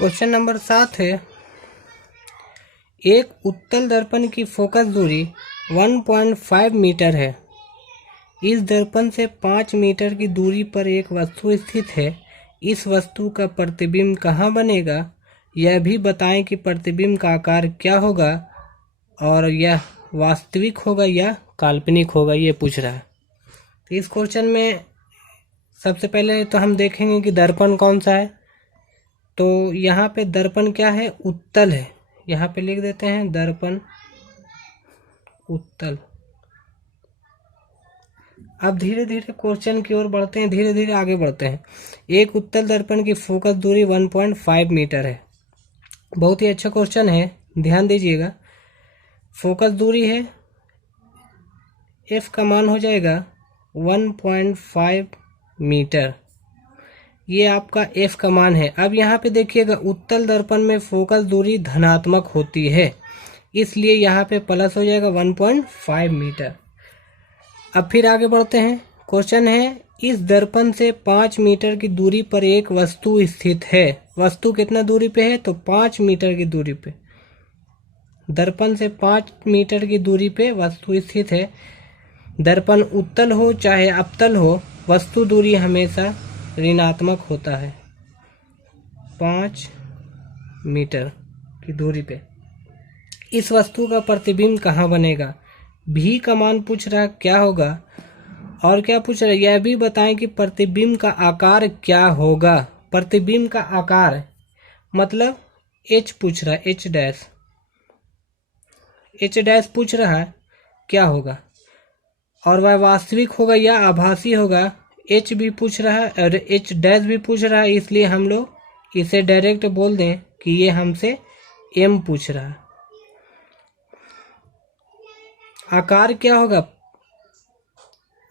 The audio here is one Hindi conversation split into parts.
क्वेश्चन नंबर 7 है, एक उत्तल दर्पण की फोकस दूरी 1.5 मीटर है। इस दर्पण से 5 मीटर की दूरी पर एक वस्तु स्थित है। इस वस्तु का प्रतिबिंब कहाँ बनेगा? यह भी बताएं कि प्रतिबिंब का आकार क्या होगा और यह वास्तविक होगा या काल्पनिक होगा, ये पूछ रहा है। तो इस क्वेश्चन में सबसे पहले तो हम देखेंगे कि दर्पण कौन सा है। तो यहाँ पे दर्पण क्या है? उत्तल है। यहाँ पे लिख देते हैं दर्पण उत्तल। अब धीरे धीरे क्वेश्चन की ओर बढ़ते हैं, धीरे धीरे आगे बढ़ते हैं। एक उत्तल दर्पण की फोकस दूरी 1.5 मीटर है। बहुत ही अच्छा क्वेश्चन है, ध्यान दीजिएगा। फोकस दूरी है, एफ का मान हो जाएगा 1.5 मीटर। ये आपका एफ का मान है। अब यहाँ पे देखिएगा, उत्तल दर्पण में फोकस दूरी धनात्मक होती है, इसलिए यहाँ पे प्लस हो जाएगा 1.5 मीटर। अब फिर आगे बढ़ते हैं। क्वेश्चन है, इस दर्पण से 5 मीटर की दूरी पर एक वस्तु स्थित है। वस्तु कितना दूरी पे है? तो 5 मीटर की दूरी पे। दर्पण से 5 मीटर की दूरी पे वस्तु स्थित है। दर्पण उत्तल हो चाहे अवतल हो, वस्तु दूरी हमेशा ऋणात्मक होता है 5 मीटर की दूरी पे। इस वस्तु का प्रतिबिंब कहाँ बनेगा? भी का मान पूछ रहा है, क्या होगा और क्या पूछ रहा है? यह भी बताएं कि प्रतिबिंब का आकार क्या होगा। प्रतिबिंब का आकार मतलब एच पूछ रहा है, एच डैश पूछ रहा है क्या होगा, और वह वास्तविक होगा या आभासी होगा। एच भी पूछ रहा है और एच डैश भी पूछ रहा है, इसलिए हम लोग इसे डायरेक्ट बोल दें कि ये हमसे एम पूछ रहा है। आकार क्या होगा?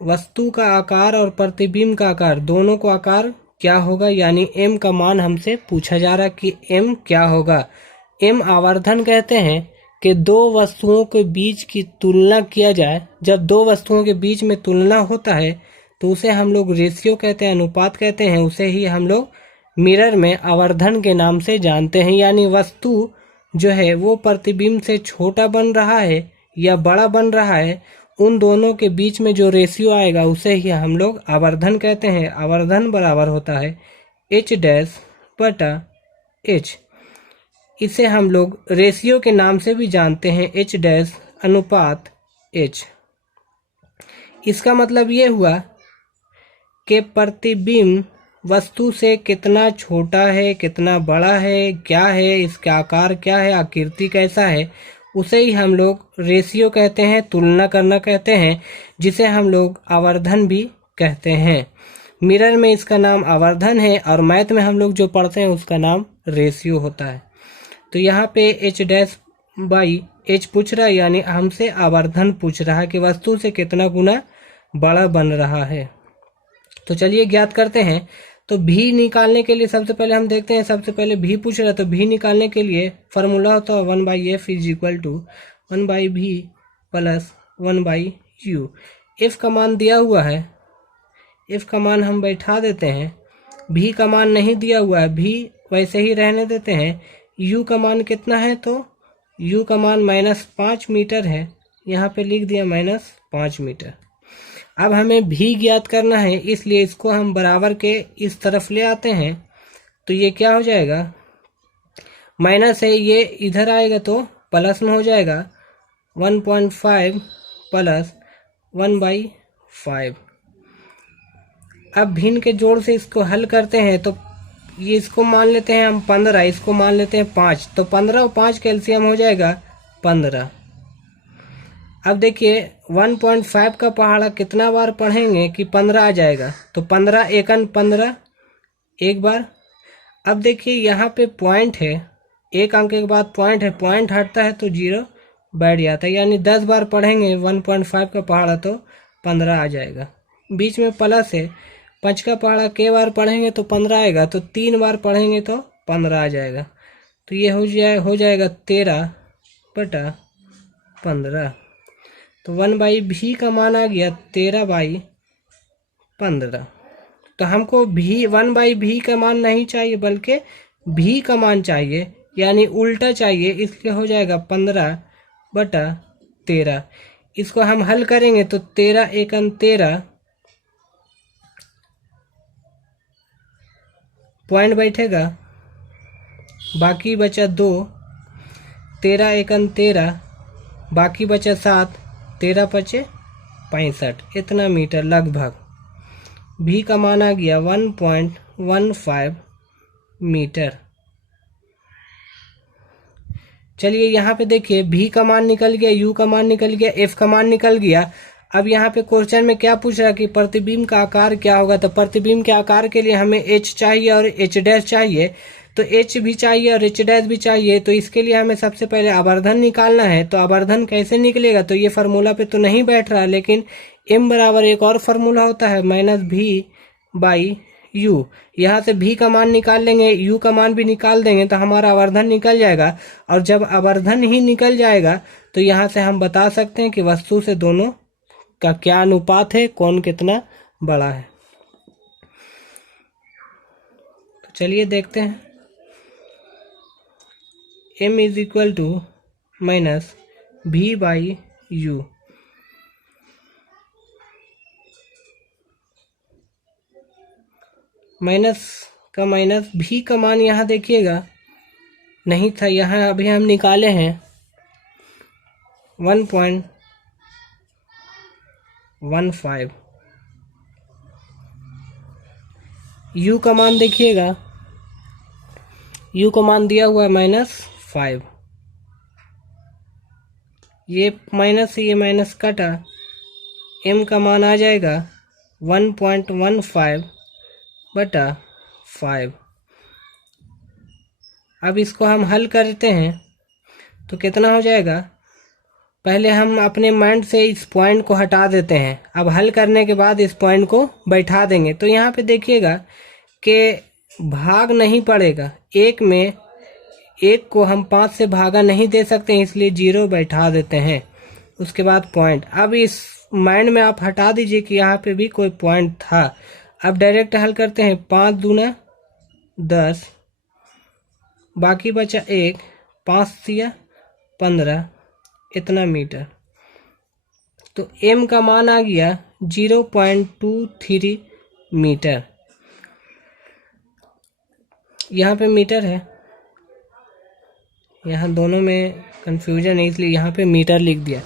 वस्तु का आकार और प्रतिबिंब का आकार, दोनों को आकार क्या होगा, यानी एम का मान हमसे पूछा जा रहा है कि एम क्या होगा। एम आवर्धन कहते हैं कि दो वस्तुओं के बीच की तुलना किया जाए। जब दो वस्तुओं के बीच में तुलना होता है तो उसे हम लोग रेशियो कहते हैं, अनुपात कहते हैं। उसे ही हम लोग मिरर में आवर्धन के नाम से जानते हैं। यानी वस्तु जो है वो प्रतिबिंब से छोटा बन रहा है या बड़ा बन रहा है, उन दोनों के बीच में जो रेशियो आएगा उसे ही हम लोग आवर्धन कहते हैं। आवर्धन बराबर होता है एच डैश बटा एच। इसे हम लोग रेशियो के नाम से भी जानते हैं, एच डैश अनुपात एच। इसका मतलब ये हुआ कि प्रतिबिंब वस्तु से कितना छोटा है, कितना बड़ा है, क्या है, इसका आकार क्या है, आकृति कैसा है, उसे ही हम लोग रेशियो कहते हैं, तुलना करना कहते हैं, जिसे हम लोग आवर्धन भी कहते हैं। मिरर में इसका नाम आवर्धन है और मैथ में हम लोग जो पढ़ते हैं उसका नाम रेशियो होता है। तो यहाँ पे एच डैश बाई एच पूछ रहा है, यानी हमसे आवर्धन पूछ रहा है कि वस्तु से कितना गुना बड़ा बन रहा है। तो चलिए ज्ञात करते हैं। तो भी निकालने के लिए सबसे पहले हम देखते हैं, सबसे पहले भी पूछ रहा है तो भी निकालने के लिए फॉर्मूला होता है 1/f is equal to 1/v plus 1/u। F का मान दिया हुआ है, एफ का मान हम बैठा देते हैं। भी का मान नहीं दिया हुआ है, भी वैसे ही रहने देते हैं। यू का मान कितना है? तो यू का मान -5 मीटर है, यहाँ पे लिख दिया -5 मीटर। अब हमें भी ज्ञात करना है, इसलिए इसको हम बराबर के इस तरफ ले आते हैं। तो ये क्या हो जाएगा? माइनस है, ये इधर आएगा तो प्लस में हो जाएगा 1.5 प्लस 1/5। अब भिन्न के जोड़ से इसको हल करते हैं तो ये इसको मान लेते हैं हम 15, इसको मान लेते हैं 5। तो 15 और 5 कैल्शियम हो जाएगा 15। अब देखिए 1.5 का पहाड़ा कितना बार पढ़ेंगे कि 15 आ जाएगा। तो 15 एकन 15 एक बार। अब देखिए यहाँ पे पॉइंट है, एक अंक के बाद पॉइंट है, पॉइंट हटता है तो 0 बैठ जाता है, यानी 10 बार पढ़ेंगे 1.5 का पहाड़ा तो 15 आ जाएगा। बीच में प्लस है, 5 का पहाड़ा के बार पढ़ेंगे तो 15 आएगा, तो 3 बार पढ़ेंगे तो 15 आ जाएगा। तो ये हो जाएगा 13/15। तो 1/v का मान आ गया 13/15। तो हमको भी 1/v का मान नहीं चाहिए, बल्कि भी का मान चाहिए यानी उल्टा चाहिए, इसलिए हो जाएगा 15/13। इसको हम हल करेंगे तो 13 एकम 13 पॉइंट बैठेगा, बाकी बचा 2, 13 एकम 13, बाकी बचा 7, 13 पचे 65, इतना मीटर लगभग। भी का मान आ गया 1.15 मीटर। चलिए यहाँ पे देखिए, भी का मान निकल गया, यू का मान निकल गया, एफ का मान निकल गया। अब यहाँ पे क्वेश्चन में क्या पूछ रहा है कि प्रतिबिंब का आकार क्या होगा। तो प्रतिबिंब के आकार के लिए हमें एच चाहिए और एच डैश चाहिए, तो एच भी चाहिए और एच डैश भी चाहिए। तो इसके लिए हमें सबसे पहले आवर्धन निकालना है। तो आवर्धन कैसे निकलेगा, तो ये फार्मूला पे तो नहीं बैठ रहा, लेकिन एम बराबर एक और फार्मूला होता है -v/u। यहाँ से भी का मान निकाल लेंगे, यू का मान भी निकाल देंगे, तो हमारा आवर्धन निकल जाएगा। और जब आवर्धन ही निकल जाएगा तो यहाँ से हम बता सकते हैं कि वस्तु से दोनों का क्या अनुपात है, कौन कितना बड़ा है। तो चलिए देखते हैं। m = -v/u। माइनस का माइनस, भी का मान यहाँ देखिएगा नहीं था, यहाँ अभी हम निकाले हैं 1.15। u का मान देखिएगा, u का मान दिया हुआ है -5। ये माइनस से ये माइनस कटा, m का मान आ जाएगा 1.15/5। अब इसको हम हल करते हैं तो कितना हो जाएगा। पहले हम अपने माइंड से इस पॉइंट को हटा देते हैं, अब हल करने के बाद इस पॉइंट को बैठा देंगे। तो यहाँ पे देखिएगा कि भाग नहीं पड़ेगा, एक में एक को हम 5 से भागा नहीं दे सकते, इसलिए 0 बैठा देते हैं। उसके बाद पॉइंट, अब इस माइंड में आप हटा दीजिए कि यहाँ पे भी कोई पॉइंट था। अब डायरेक्ट हल करते हैं, 5 दूना 10, बाकी बचा 1, 5 तिया 15, इतना मीटर। तो m का मान आ गया 0.23 मीटर। यहाँ पे मीटर है, यहाँ दोनों में कंफ्यूजन है इसलिए यहाँ पे मीटर लिख दिया।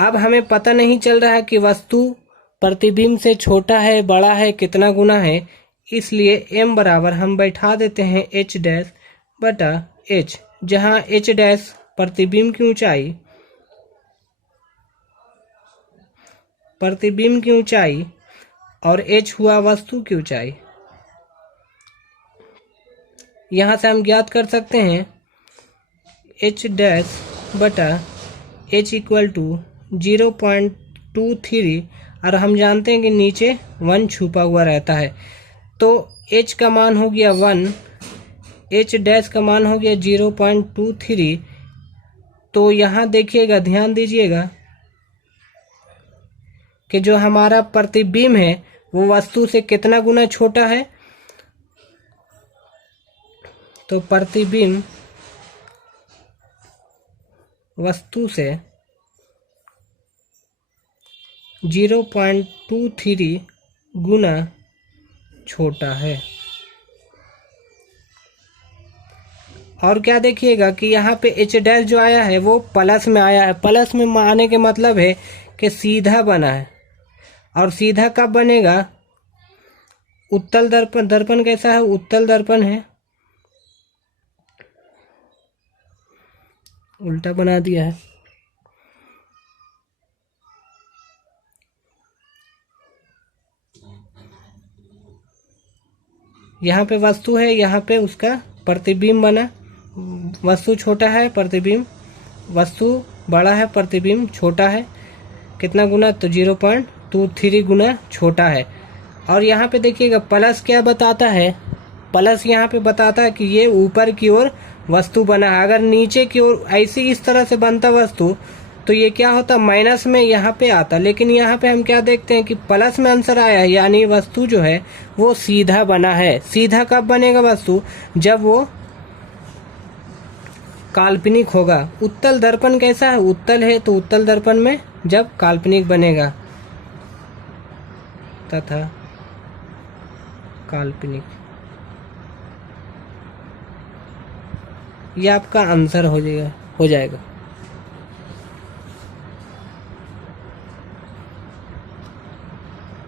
अब हमें पता नहीं चल रहा है कि वस्तु प्रतिबिंब से छोटा है बड़ा है कितना गुना है, इसलिए m बराबर हम बैठा देते हैं h/h, जहाँ h' प्रतिबिंब की ऊंचाई और h हुआ वस्तु की ऊंचाई। यहाँ से हम ज्ञात कर सकते हैं h' बटा h = 0.23, और हम जानते हैं कि नीचे 1 छुपा हुआ रहता है। तो h का मान हो गया 1, h' का मान हो गया 0.23। तो यहाँ देखिएगा, ध्यान दीजिएगा कि जो हमारा प्रतिबिंब है वो वस्तु से कितना गुना छोटा है। तो प्रतिबिंब वस्तु से 0.23 गुना छोटा है। और क्या देखिएगा कि यहाँ पे h' जो आया है वो प्लस में आया है। प्लस में आने के मतलब है कि सीधा बना है, और सीधा कब बनेगा, उत्तल दर्पण। दर्पण कैसा है, उत्तल दर्पण है, उल्टा बना दिया है। यहाँ पे वस्तु है, यहाँ पे उसका प्रतिबिंब बना। वस्तु छोटा है, प्रतिबिंब, वस्तु बड़ा है, प्रतिबिंब छोटा है। कितना गुना, तो 0.23 गुना छोटा है। और यहाँ पे देखिएगा प्लस क्या बताता है, प्लस यहाँ पे बताता है कि ये ऊपर की ओर वस्तु बना है। अगर नीचे की ओर ऐसी इस तरह से बनता वस्तु तो ये क्या होता, माइनस में यहाँ पे आता, लेकिन यहाँ पे हम क्या देखते हैं कि प्लस में आंसर आया है, यानी वस्तु जो है वो सीधा बना है। सीधा कब बनेगा वस्तु, जब वो काल्पनिक होगा। उत्तल दर्पण कैसा है, उत्तल है तो उत्तल दर्पण में जब काल्पनिक बनेगा तथा काल्पनिक, ये आपका आंसर हो जाएगा।